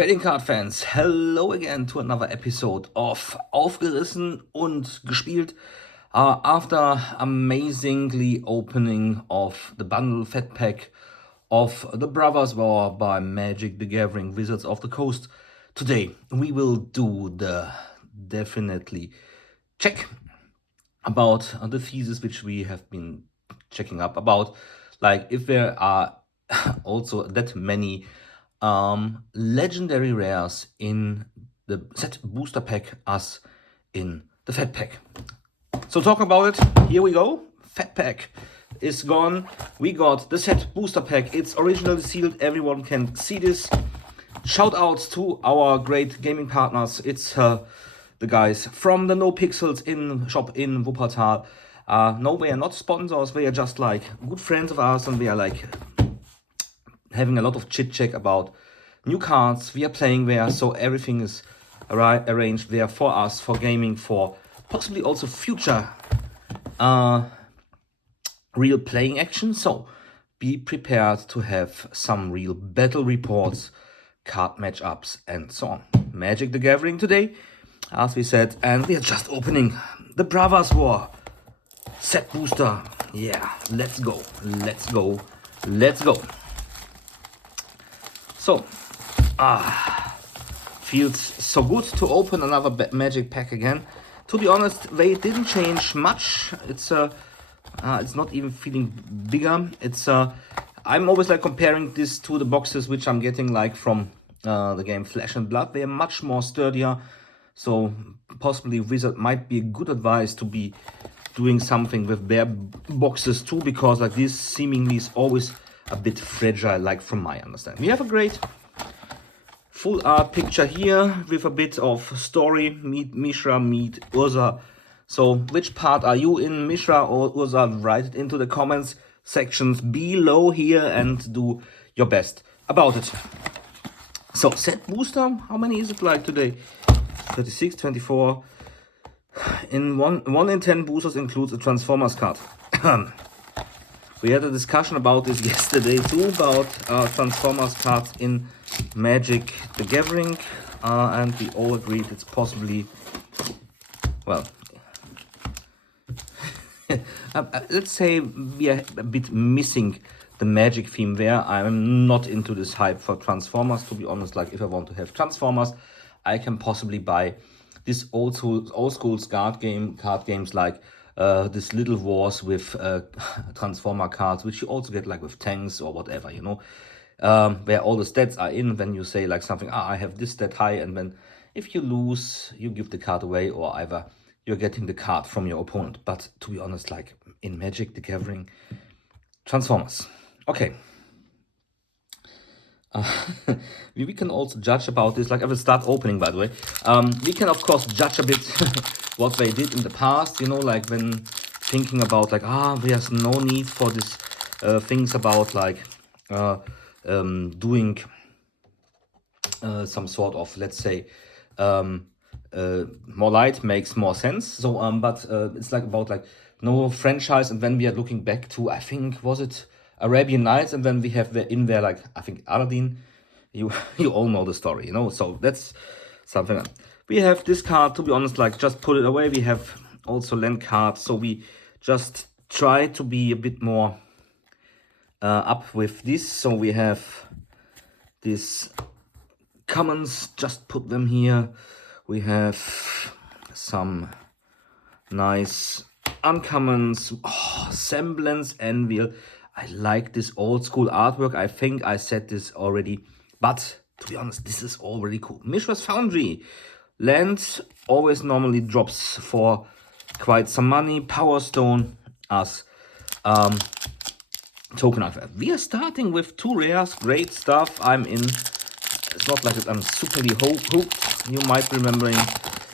Trading Card Fans, hello again to another episode of Aufgerissen und gespielt. After amazingly opening of the bundle Fat Pack of the Brothers War by Magic the Gathering Wizards of the Coast, today we will do the definitely check about the thesis which we have been checking up about, like if there are also that many legendary rares in the set booster pack as in the Fat Pack. So talk about it, here we go. Fat Pack is gone. We got the set booster pack. It's originally sealed, everyone can see this. Shout outs to our great gaming partners. It's the guys from the No Pixels in shop in Wuppertal. No, we are not sponsors, we are just like good friends of ours, and we are like having a lot of chit chat about new cards we are playing there, so everything is arranged there for us, for gaming, for possibly also future real playing action. So be prepared to have some real battle reports, card matchups, and so on. Magic the Gathering today, as we said, and we are just opening the Brothers War set booster. Yeah, let's go, let's go, let's go. So, feels so good to open another Magic pack again. To be honest, they didn't change much. It's not even feeling bigger. I'm always like comparing this to the boxes which I'm getting like from the game Flesh and Blood. They are much more sturdier. So possibly Wizard might be a good advice to be doing something with their boxes too, because like this seemingly is always a bit fragile, like from my understanding. We have a great full art picture here with a bit of story. Meet Mishra, meet Urza. So which part are you in, Mishra or Urza? Write it into the comments sections below here and do your best about it. So set booster, how many is it like today? 36, 24. In 1 in 10 boosters includes a Transformers card. We had a discussion about this yesterday too, about Transformers cards in Magic the Gathering, and we all agreed it's possibly, well, let's say we are a bit missing the Magic theme there. I'm not into this hype for Transformers, to be honest. Like if I want to have Transformers, I can possibly buy this old school card games like this Little Wars with Transformer cards, which you also get like with tanks or whatever, you know, where all the stats are in. When you say like something, I have this stat high, and then if you lose, you give the card away, or either you're getting the card from your opponent. But to be honest, like in Magic the Gathering, Transformers. Okay. We can also judge about this, like I will start opening, by the way. We can of course judge a bit what they did in the past, you know, like when thinking about like, there's no need for this things about like doing some sort of, let's say, more light makes more sense. So but it's like about like no franchise, and then we are looking back to, I think, was it Arabian Nights, and then we have in there like, I think, Aladdin. You all know the story, you know, so that's something. We have this card, to be honest, like just put it away. We have also land cards, so we just try to be a bit more up with this. So we have these commons, just put them here. We have some nice uncommons. Semblance Anvil. I like this old school artwork. I think I said this already, but to be honest, this is already cool. Mishra's Foundry. Land always normally drops for quite some money. Power Stone as token artifact. We are starting with 2 rares. Great stuff. I'm in. It's not like I'm superly hooked. You might remembering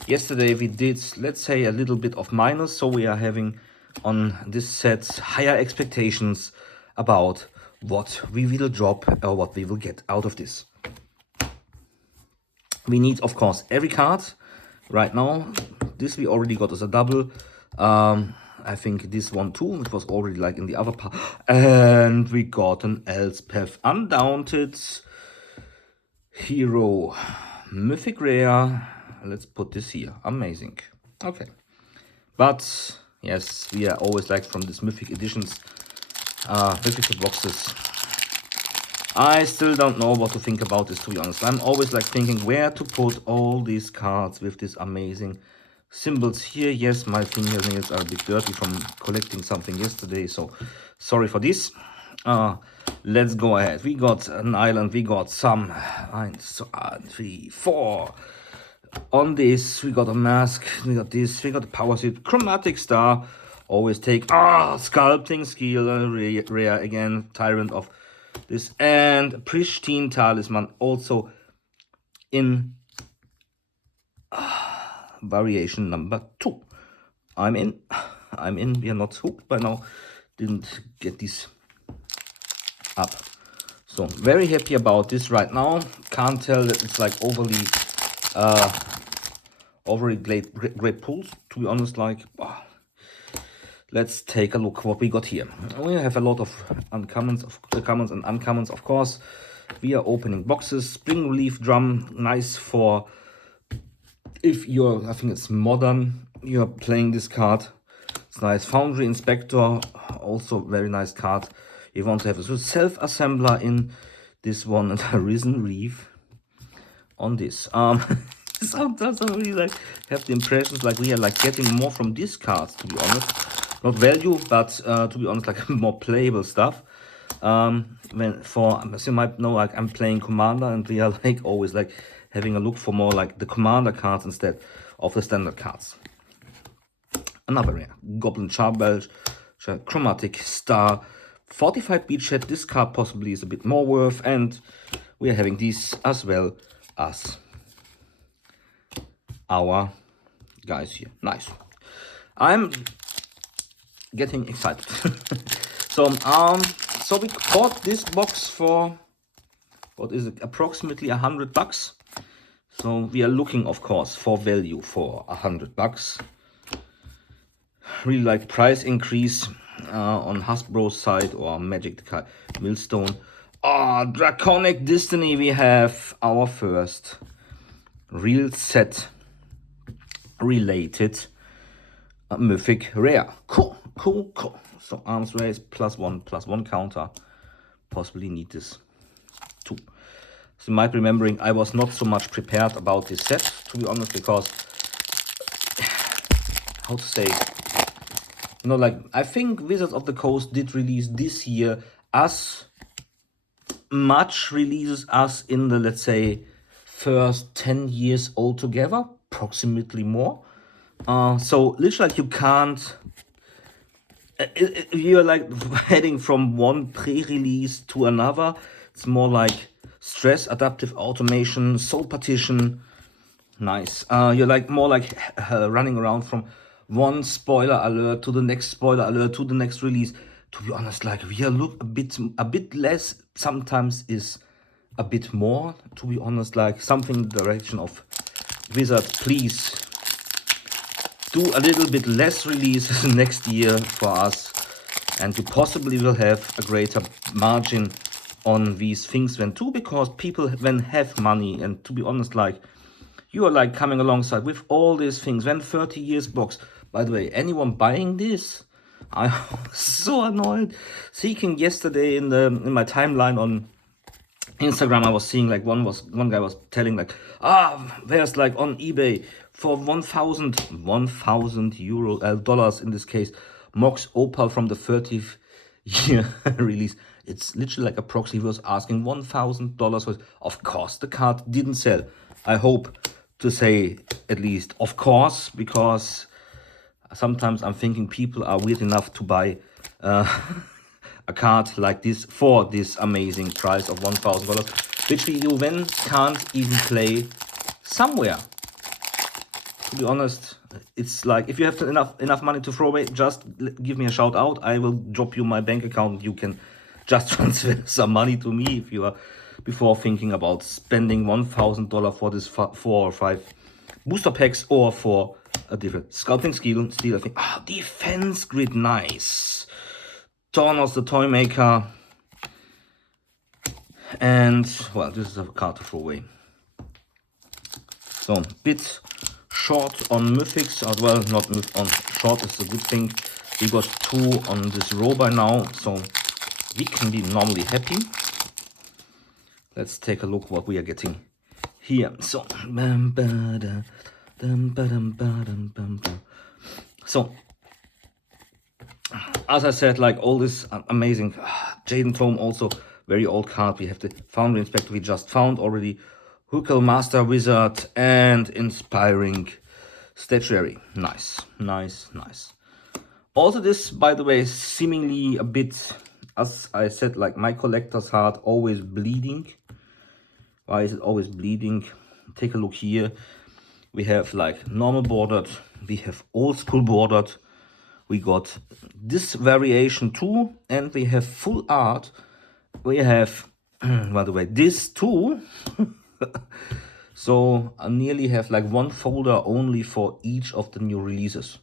yesterday we did, let's say, a little bit of minus. So we are having on this set higher expectations about what we will drop or what we will get out of this. We need, of course, every card right now. This we already got as a double. I think this one too. It was already like in the other part. And we got an Elspeth Undaunted. Hero, Mythic Rare. Let's put this here. Amazing. Okay. But yes, we are always like from this Mythic Editions, Mythic boxes. I still don't know what to think about this, to be honest. I'm always like thinking where to put all these cards with these amazing symbols here. Yes, my fingernails are a bit dirty from collecting something yesterday, so sorry for this. Let's go ahead. We got an island, we got some 1, 2, 3, 4. On this, we got a mask, we got this, we got a power suit, chromatic star. Always take sculpting skill, rare again, tyrant of this, and pristine talisman, also in variation number 2. I'm in. We are not hooked by now. Didn't get this up. So very happy about this right now. Can't tell that it's like overly great pulls, to be honest. Like, let's take a look what we got here. We have a lot of uncommons, commons and uncommons, of course. We are opening boxes. Spring Relief Drum, nice for if you're, I think it's modern, you're playing this card. It's nice. Foundry Inspector, also very nice card. You want to have a self-assembler in this one, and a Risen Reef on this. Sometimes I really like have the impressions like we are like getting more from these cards, to be honest. Not value, but to be honest, like more playable stuff. As you might know, like I'm playing Commander, and we are like always like having a look for more like the Commander cards instead of the standard cards. Another rare, Goblin Charbelch, Chromatic Star, Fortified Beachhead. This card possibly is a bit more worth, and we are having these as well as our guys here. Nice. I'm getting excited. So we bought this box for, what is it, approximately $100. So we are looking, of course, for value for $100. Really like price increase on Hasbro's side, or Magic the Millstone. Draconic Destiny. We have our first real set related Mythic Rare. Cool. So arms race +1/+1 counter. Possibly need this too. So you might be remembering I was not so much prepared about this set, to be honest, because how to say, you know, like I think Wizards of the Coast did release this year as much releases as in the, let's say, first 10 years altogether, approximately more. So literally like you can't, you're like heading from one pre-release to another. It's more like stress, adaptive automation, soul partition. Nice. You're like more like running around from one spoiler alert to the next spoiler alert to the next release. To be honest, like we are look a bit less sometimes is a bit more. To be honest, like something in the direction of Wizards, please do a little bit less releases next year for us, and you possibly will have a greater margin on these things then too, because people then have money. And to be honest, like you are like coming alongside with all these things. When 30 years box, by the way, anyone buying this? I was so annoyed. Seeking yesterday in my timeline on Instagram, I was seeing like one guy was telling like, there's like on eBay for 1,000 euro dollars in this case, Mox Opal from the 30th year release. It's literally like a proxy. He was asking $1,000 for it. Of course, the card didn't sell. I hope to say at least, of course, because sometimes I'm thinking people are weird enough to buy a card like this for this amazing price of $1,000, which you then can't even play somewhere. To be honest, it's like if you have enough money to throw away, just give me a shout out. I will drop you my bank account. You can just transfer some money to me if you are before thinking about spending $1,000 for this 4 or 5 booster packs, or for a different sculpting steel. I think defense grid, nice. Tornos the Toy Maker. And well, this is a card to throw away. So bit short on mythics as well, not on short is a good thing. We got 2 on this row by now, so we can be normally happy. Let's take a look what we are getting here. So as I said, like all this amazing Jaden Tome, also very old card. We have the Foundry Inspector we just found already, Huckle Master Wizard, and Inspiring Statuary. Nice, nice, nice. Also this, by the way, is seemingly a bit, as I said, like my collector's heart, always bleeding. Why is it always bleeding? Take a look here. We have like normal bordered, we have old school bordered, we got this variation too, and we have full art. We have, by the way, this too. So I nearly have like 1 folder only for each of the new releases.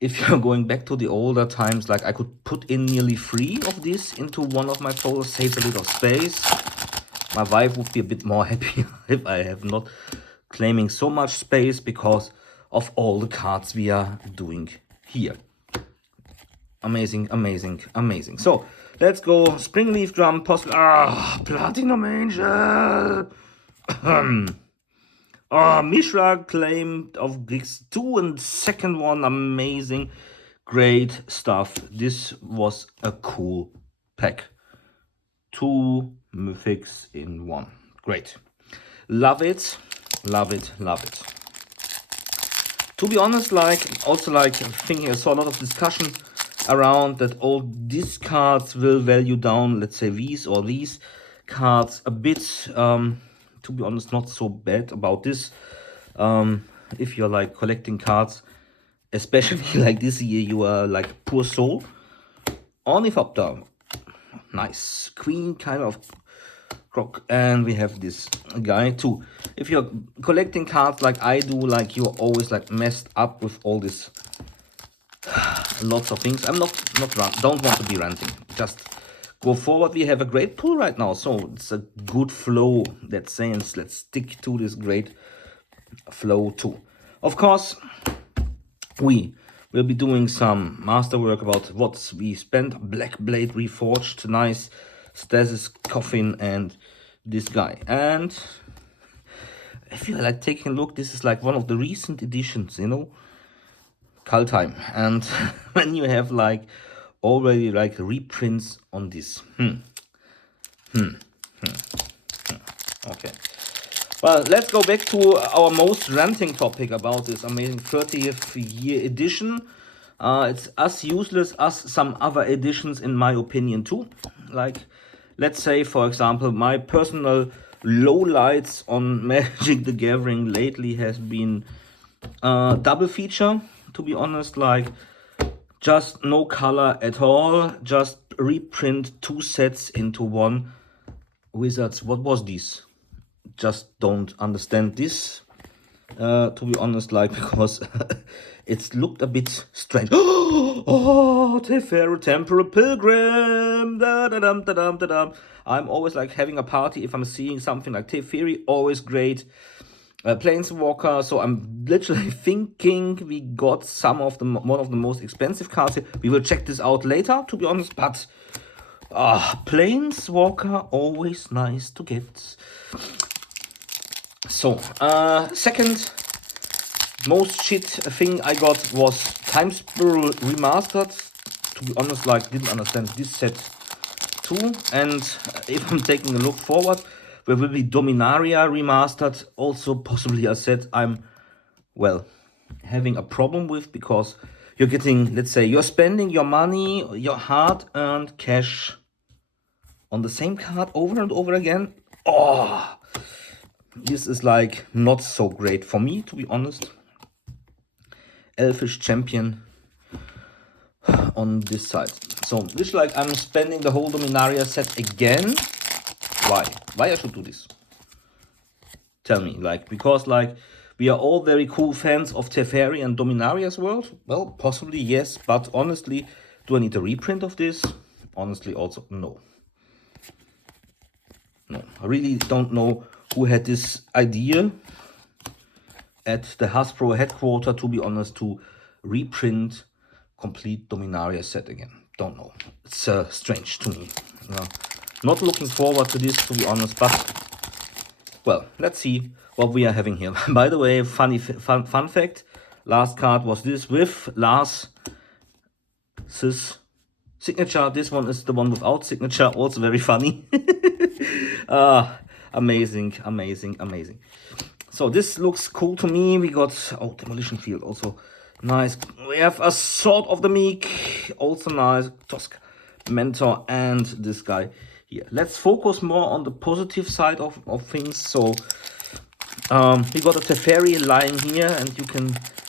If you're going back to the older times, like I could put in nearly 3 of this into one of my folders, save a little space. My wife would be a bit more happy if I have not claiming so much space because of all the cards we are doing here. Amazing, amazing, amazing. So let's go Springleaf Drum, Platinum Angel. Mishra claimed of Geeks 2 and second one, amazing, great stuff. This was a cool pack. 2 mythics in 1. Great. Love it, love it, love it. To be honest, like also like thinking, I saw a lot of discussion around that all these cards will value down, let's say these or these cards a bit. To be honest, not so bad about this. If you're like collecting cards, especially like this year, you are like poor soul. Ornithopter, nice. Queen kind of croc, and we have this guy too. If you're collecting cards like I do, like you're always like messed up with all this lots of things. I'm don't want to be ranting. Just go forward. We have a great pool right now, so it's a good flow. That sense, let's stick to this great flow too. Of course, we will be doing some masterwork about what we spent. Black Blade Reforged, nice. Stasis Coffin, and this guy. And if you're like taking a look, this is like one of the recent editions, you know, Kaltheim. And when you have like already like reprints on this. Okay. Well, let's go back to our most ranting topic about this amazing 30th year edition. It's as useless as some other editions in my opinion too. Like, let's say, for example, my personal lowlights on Magic the Gathering lately has been double feature, to be honest, like just no color at all, just reprint 2 sets into 1. Wizards, what was this? Just don't understand this, to be honest, like, because it's looked a bit strange. Oh, Teferi Temporal Pilgrim. Da-da-dum. I'm always like having a party if I'm seeing something like Teferi, always great. Planeswalker, so I'm literally thinking we got some of the one of the most expensive cards here. We will check this out later, to be honest, but Planeswalker, always nice to get. So, second most shit thing I got was Time Spiral Remastered. To be honest, like, didn't understand this set too. And if I'm taking a look forward, there will be Dominaria Remastered. Also, possibly a set I'm, well, having a problem with, because you're getting, let's say, you're spending your money, your hard-earned cash on the same card over and over again. Oh, this is like not so great for me, to be honest. Elfish Champion on this side. So, which like I'm spending the whole Dominaria set again. Why? Why I should do this? Tell me, like, because like we are all very cool fans of Teferi and Dominaria's world. Well, possibly yes, but honestly, do I need a reprint of this? Honestly, also no. I really don't know who had this idea at the Hasbro headquarters, to be honest, to reprint complete Dominaria set again. Don't know. It's strange to me. Not looking forward to this, to be honest, but well, let's see what we are having here. By the way, fun fact, last card was this with Lars' signature. This one is the one without signature, also very funny. Amazing, amazing, amazing. So this looks cool to me. We got, oh, Demolition Field, also nice. We have a Sword of the Meek, also nice. Tusk, Mentor, and this guy here. Let's focus more on the positive side of things. So we got a Teferi lying here, and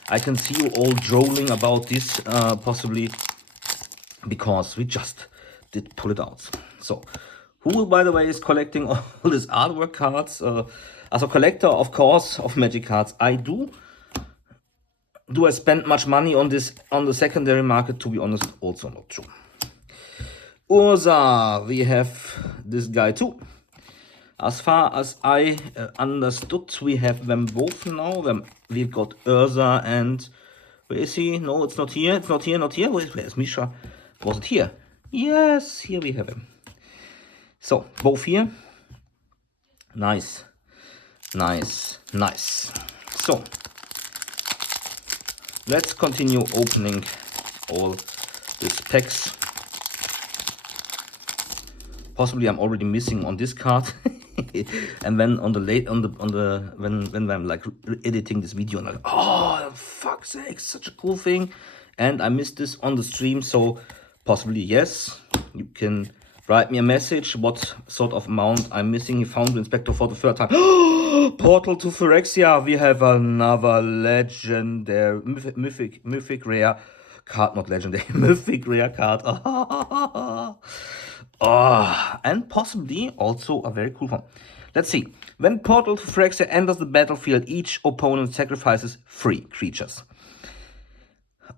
I can see you all drooling about this, possibly because we just did pull it out. So who, by the way, is collecting all these artwork cards? As a collector, of course, of Magic cards, I do. Do I spend much money on this on the secondary market? To be honest, also not true. Ursa, we have this guy too. As far as I understood, we have them both now. We've got Ursa and where is he? No, it's not here. It's not here. Not here. Where's Misha? Was it here? Yes, here we have him. So both here. Nice. Nice, nice. So let's continue opening all these packs. Possibly I'm already missing on this card, and then on the when I'm like editing this video, and I'm like, oh fuck's sake, such a cool thing, and I missed this on the stream. So possibly yes, you can write me a message what sort of amount I'm missing. You found the Inspector for the third time. Portal to Phyrexia. We have another legendary, mythic rare card, not legendary, mythic rare card. And possibly also a very cool one. Let's see. When Portal to Phyrexia enters the battlefield, each opponent sacrifices 3 creatures.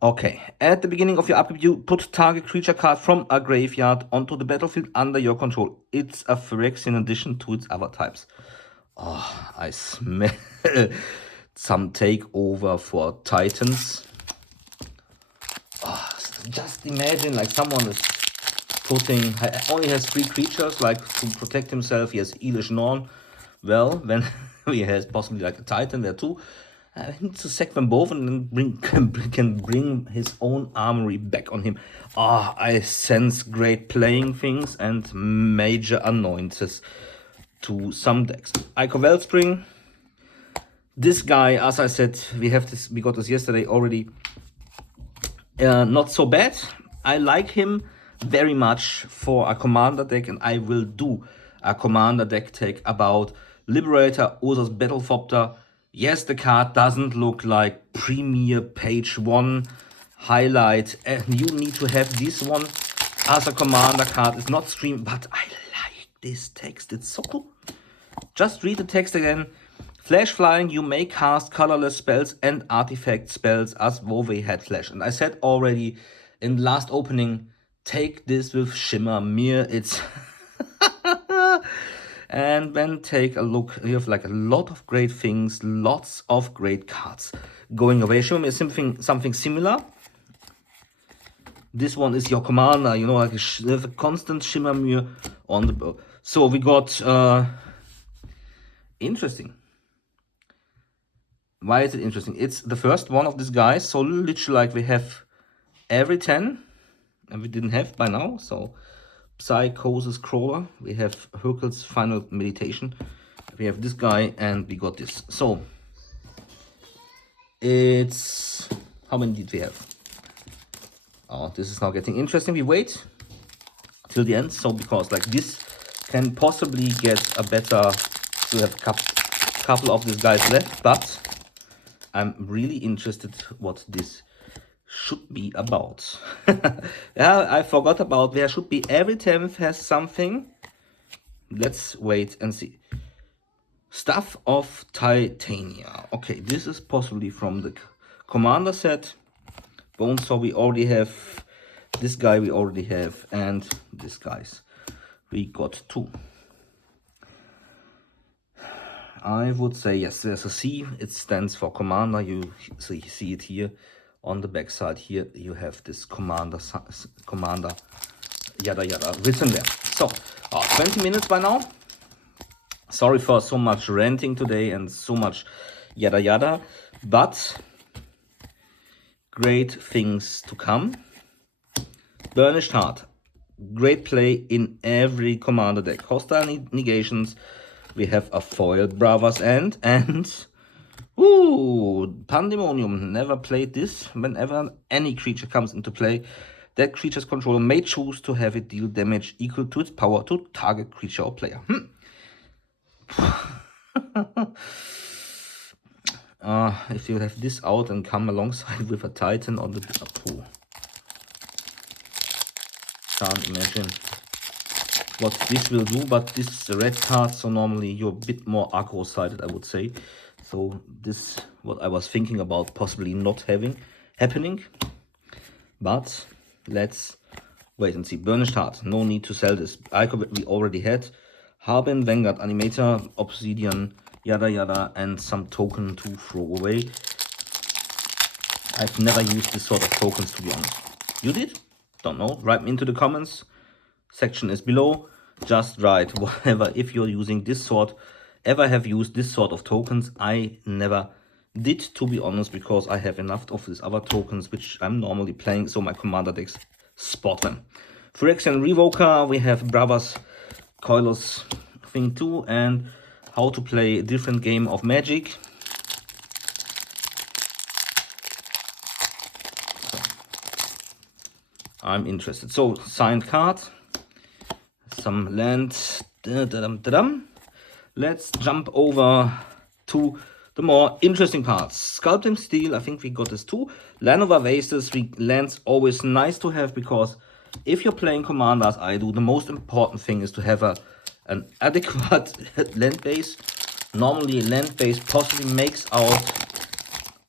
Okay, at the beginning of your upkeep, you put target creature card from a graveyard onto the battlefield under your control. It's a Phyrexian addition to its other types. Oh, I smell some takeover for Titans. Oh, just imagine like someone is putting, only has 3 creatures, like to protect himself. He has Elish Norn. Well, then he has possibly like a Titan there too. He needs to sack them both and then can bring his own armory back on him. I sense great playing things and major annoyances to some decks. Ico Wellspring. This guy, as I said, we got this yesterday already. Not so bad. I like him very much for a commander deck, and I will do a commander deck take about Liberator, Urza's Battlethopter. Yes, the card doesn't look like premier page 1 highlight, and you need to have this one as a commander card. It's not stream, but I like this text. It's so cool. Just read the text again. Flash flying, you may cast colorless spells and artifact spells as though they had flash. And I said already in the last opening, take this with Shimmer Mirror. It's and then take a look. You have like a lot of great things, lots of great cards going away. Shimmer is something similar. This one is your commander, you know, like a constant Shimmer Mirror on the board. So we got interesting. Why is it interesting? It's the first one of these guys. So literally like we have every 10, and we didn't have by now. So Psychosis Crawler, we have Hercules Final Meditation, we have this guy, and we got this. So it's, how many did we have? Oh, this is now getting interesting. We wait till the end, so because like this can possibly get a better, we have couple of these guys left, but I'm really interested what this should be about. Yeah, I forgot about there should be every 10th has something. Let's wait and see. Stuff of Titania. Okay, this is possibly from the commander set. Bonesaw we already have. This guy we already have. And this guys. We got 2. I would say yes, there's a C. It stands for commander. You see it here on the back side. Here you have this commander, yada yada written there. So 20 minutes by now. Sorry for so much ranting today and so much yada yada, but great things to come. Burnished Heart, great play in every commander deck. Hostile negations. We have a foiled Bravas and Pandemonium. Never played this. Whenever any creature comes into play, that creature's controller may choose to have it deal damage equal to its power to target creature or player. If you have this out and come alongside with a Titan on the pool. Can't imagine what this will do, but this is a red card, so normally you're a bit more aggro sided, I would say. So this what I was thinking about possibly not happening. But let's wait and see. Burnished Heart, no need to sell this. Icon we already had. Harbin, Vanguard, Animator, Obsidian, yada yada, and some token to throw away. I've never used this sort of tokens, to be honest. You did? Don't know. Write me into the comments. Section is below. Just write whatever. If you're using this sort, ever have used this sort of tokens. I never did, to be honest, because I have enough of these other tokens which I'm normally playing, so my commander decks spot them. Phyrexian Revoker, we have Bravas Coilos thing too, and how to play a different game of Magic. So, I'm interested. So, signed card, some land. Let's jump over to the more interesting parts. Sculpting Steel, I think we got this too. Land over Vastes, land's always nice to have, because if you're playing commander as I do, the most important thing is to have an adequate land base. Normally land base possibly makes out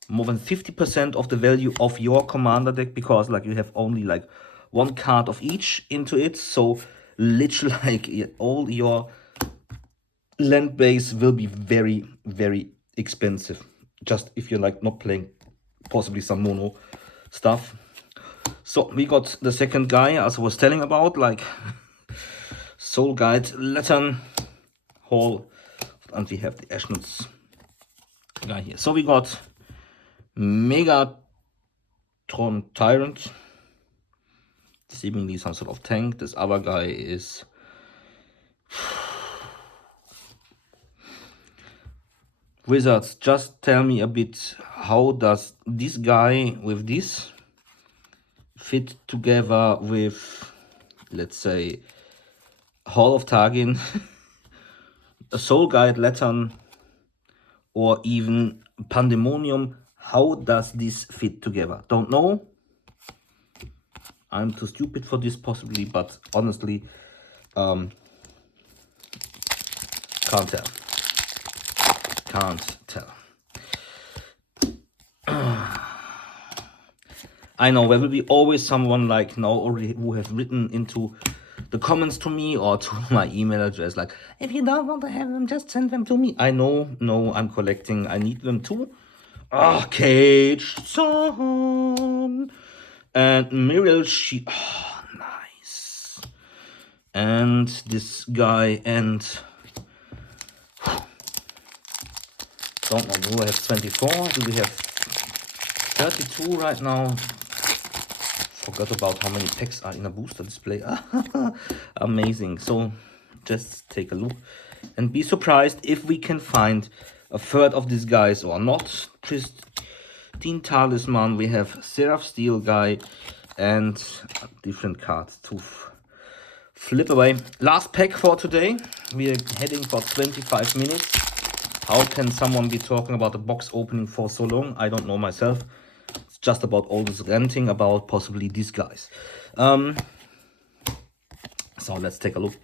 more than 50% of the value of your commander deck, because like you have only like one card of each into it. So literally like all your land base will be very, very expensive. Just if you're like not playing possibly some mono stuff. So we got the second guy, as I was telling about, like Soul Guide, Lantern Hall, and we have the Ashnod's guy here. So we got Megatron Tyrant, seemingly some sort of tank. This other guy is Wizards. Just tell me a bit, how does this guy with this fit together with, let's say, Hall of Targin, a Soul Guide, Lantern, or even Pandemonium? How does this fit together? Don't know. I'm too stupid for this possibly, but honestly, can't tell. Can't tell. I know there will be always someone like now already who have written into the comments to me or to my email address like, if you don't want to have them, just send them to me. I know, no, I'm collecting. I need them too. Cage Sun and Muriel. Nice. And this guy and don't know. Do we have 24? Do we have 32 right now? Forgot about how many packs are in a booster display. Amazing. So just take a look and be surprised if we can find a third of these guys or not. Pristine Talisman, we have Seraph Steel guy and different cards to flip away. Last pack for today. We are heading for 25 minutes. How can someone be talking about a box opening for so long? I don't know myself. It's just about all this ranting about possibly these guys. So let's take a look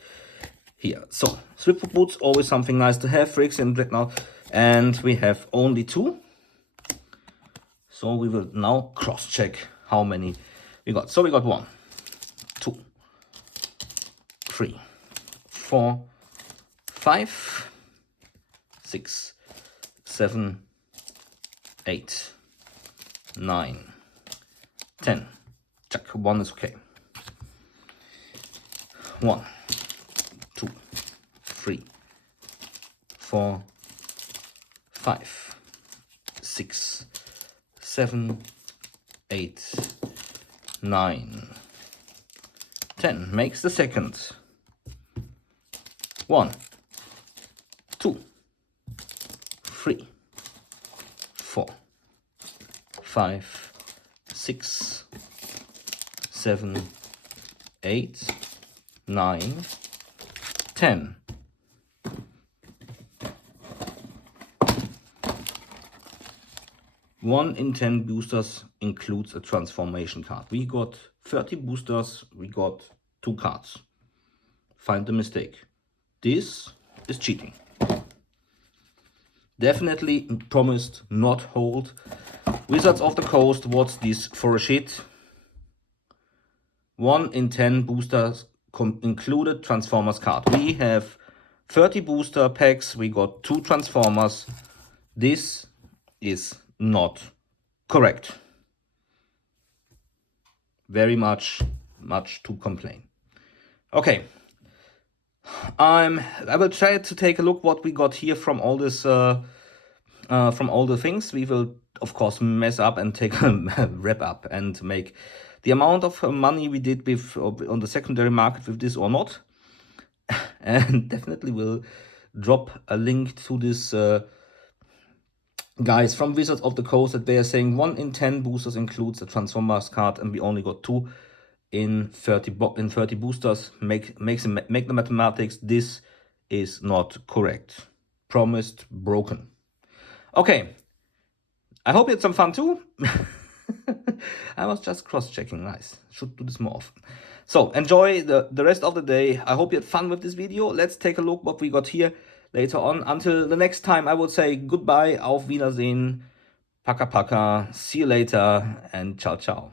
here. So Swiftfoot Boots, always something nice to have. Phyrexian Dreadnought, and we have only 2. So we will now cross check how many we got. So we got 1, 2, 3, 4, 5, 6, 7, 8, 9, 10. Check. 1 is okay. 1, 2, 3, 4, 5, 6, 7, 8, 9, 10. Makes the second. 1, 2, 3, 4, 5, 6, 7, 8, 9, 10. One in 10 boosters includes a transformation card. We got 30 boosters, we got 2 cards. Find the mistake. This is cheating. Definitely promised not hold. Wizards of the Coast, what's this for a shit? 1 in 10 boosters included Transformers card. We have 30 booster packs, we got 2 Transformers. This is not correct. Very much to complain. Okay. I will try to take a look what we got here from all this from all the things. We will of course mess up and take a wrap up and make the amount of money we did with on the secondary market with this or not. And definitely will drop a link to this guys from Wizards of the Coast that they are saying 1 in 10 boosters includes a Transformers card, and we only got 2 in 30 boosters. Make the mathematics. This is not correct. Promised broken. Okay. I hope you had some fun too. I was just cross-checking. Nice. Should do this more often. So enjoy the rest of the day. I hope you had fun with this video. Let's take a look what we got here later on. Until the next time, I would say goodbye, auf Wiedersehen, paka paka, see you later, and ciao ciao.